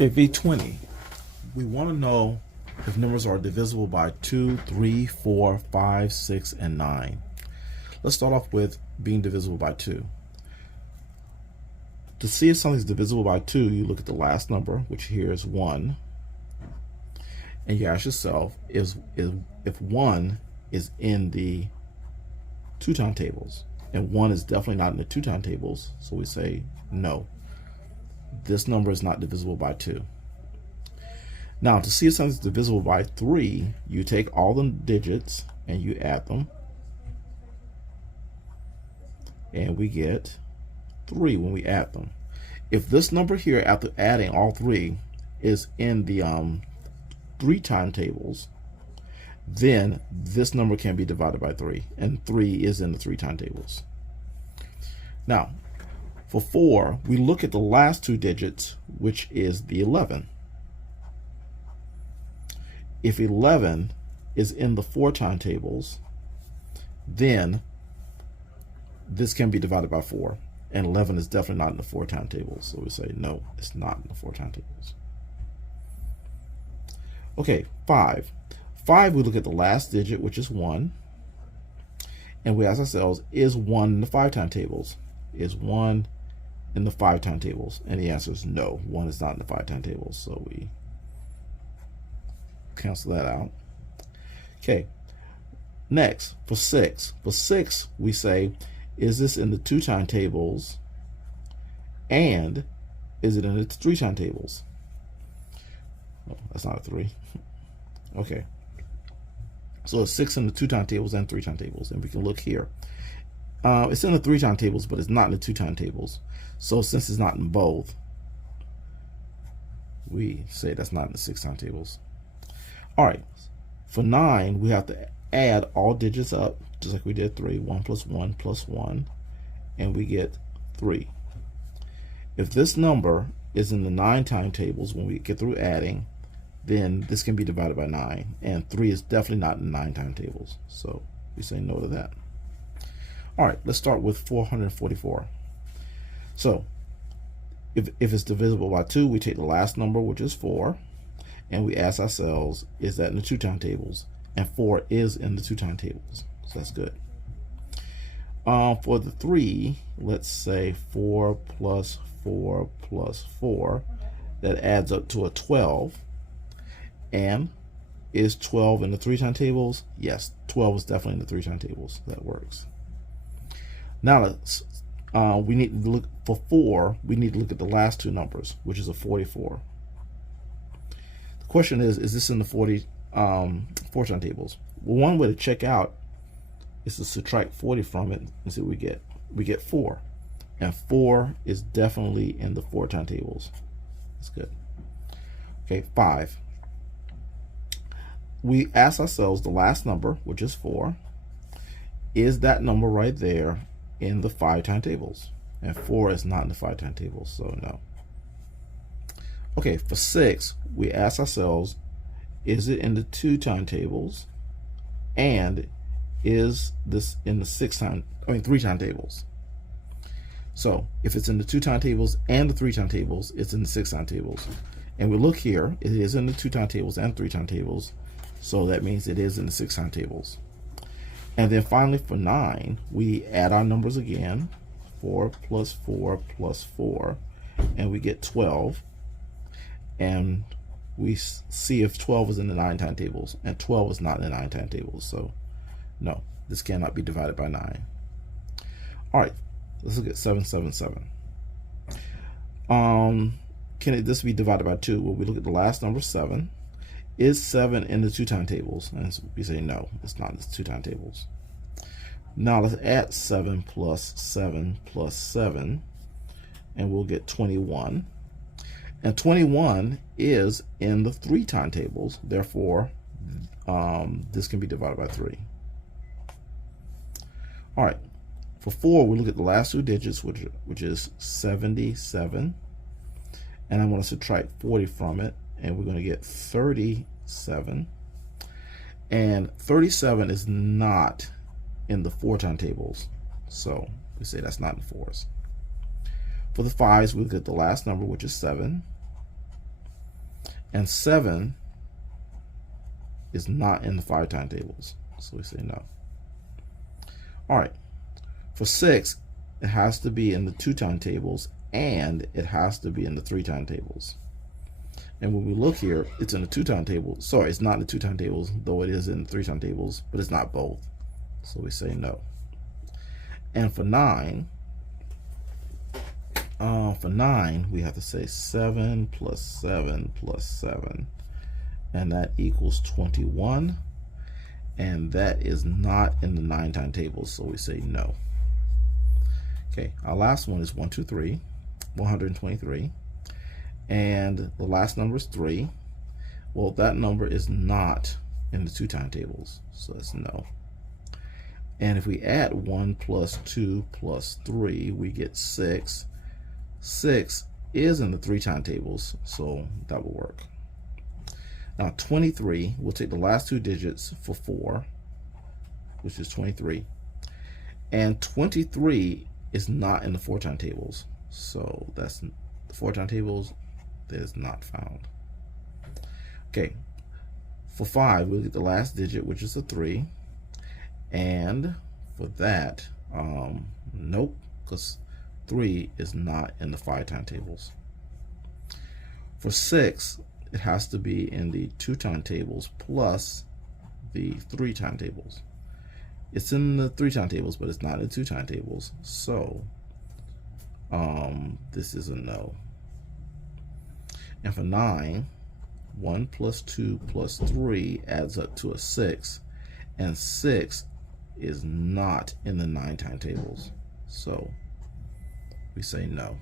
Okay, V20. We want to know if numbers are divisible by 2, 3, 4, 5, 6, and 9. Let's start off with being divisible by 2. To see if something's divisible by 2, you look at the last number, which here is 1, and you ask yourself if 1 is in the 2 time tables, and 1 is definitely not in the 2 time tables, so we say no. This number is not divisible by 2. Now, to see if something's divisible by 3, you take all the digits and you add them, and we get 3 when we add them. If this number here, after adding all 3, is in the 3 time tables, then this number can be divided by 3, and 3 is in the 3 time tables. Now, for 4, we look at the last 2 digits, which is the 11. If 11 is in the 4 time tables, then this can be divided by 4, and 11 is definitely not in the 4 time tables, so we say no, it's not in the 4 time tables. Okay, 5. 5, we look at the last digit, which is 1, and we ask ourselves, is 1 in the 5 time tables? Is 1 in the 5 time tables? And the answer is no, 1 is not in the 5 time tables, so we cancel that out. Okay, next, for 6. For 6, we say, is this in the 2 time tables, and is it in the 3 time tables? Oh, that's not a 3. Okay, so it's 6 in the 2 time tables and 3 time tables, and we can look here. It's in the 3 time tables, but it's not in the 2 time tables. So since it's not in both, we say that's not in the 6 time tables. All right, for 9, we have to add all digits up, just like we did 3. 1 plus 1 plus 1, and we get 3. If this number is in the 9 time tables when we get through adding, then this can be divided by 9, and 3 is definitely not in 9 time tables, so we say no to that. All right, let's start with 444. So if it's divisible by 2, we take the last number, which is 4, and we ask ourselves, is that in the 2 time tables? And 4 is in the 2 time tables, so that's good. For the 3, let's say 4 plus 4 plus 4, that adds up to a 12. And is 12 in the 3 time tables? Yes, 12 is definitely in the 3 time tables. That works. Now let's we need to look for 4. We need to look at the last 2 numbers, which is a 44. The question is this in the 4 time tables? Well, one way to check out is to subtract 40 from it and see what we get. We get 4, and 4 is definitely in the 4 time tables. That's good. Okay, 5. We ask ourselves the last number, which is 4, is that number right there in the 5 time tables? And 4 is not in the 5 time tables, so no. Okay, for 6, we ask ourselves, is it in the 2 time tables, and is this in the 3 time tables? So if it's in the 2 time tables and the 3 time tables, it's in the 6 time tables. And we look here, it is in the 2 time tables and 3 time tables, so that means it is in the 6 time tables. And then finally for 9, we add our numbers again, 4 plus 4 plus 4, and we get 12. And we see if 12 is in the 9 time tables, and 12 is not in the 9 time tables, so no, this cannot be divided by 9. All right, let's look at 777. Can this be divided by 2? Well, we look at the last number, 7. Is 7 in the 2 time tables? And so we say no, it's not in the 2 time tables. Now let's add 7 plus 7 plus 7, and we'll get 21. And 21 is in the 3 time tables, therefore this can be divided by 3. All right, for 4, we look at the last 2 digits, which is 77, and I want to subtract 40 from it, and we're going to get 37. And 37 is not in the 4 time tables, so we say that's not in 4s. For the 5s, we look at the last number, which is 7, And 7 is not in the 5 timetables, so we say no. All right, for 6, it has to be in the 2 timetables, and it has to be in the 3 timetables. And when we look here, it's in the 2 timetables. Sorry, it's not in the 2 timetables, though it is in the 3 timetables, but it's not both. So we say no. And for 9, we have to say 7 plus 7 plus 7, and that equals 21. And that is not in the 9 timetables, so we say no. Okay, our last one is 123, 123. And the last number is 3. Well, that number is not in the 2 timetables, so that's no. And if we add 1 plus 2 plus 3, we get 6. 6 is in the 3 timetables, so that will work. Now 23, we'll take the last 2 digits for 4, which is 23. And 23 is not in the 4 timetables, so that's the 4 timetables. That is not found. Okay, for 5, we'll get the last digit, which is a 3. And for that, nope, because 3 is not in the 5 timetables. For 6, it has to be in the 2 timetables plus the 3 timetables. It's in the 3 timetables, but it's not in the 2 timetables. So this is a no. And for 9, 1 plus 2 plus 3 adds up to a 6, and 6 is not in the 9 timetables, so we say no.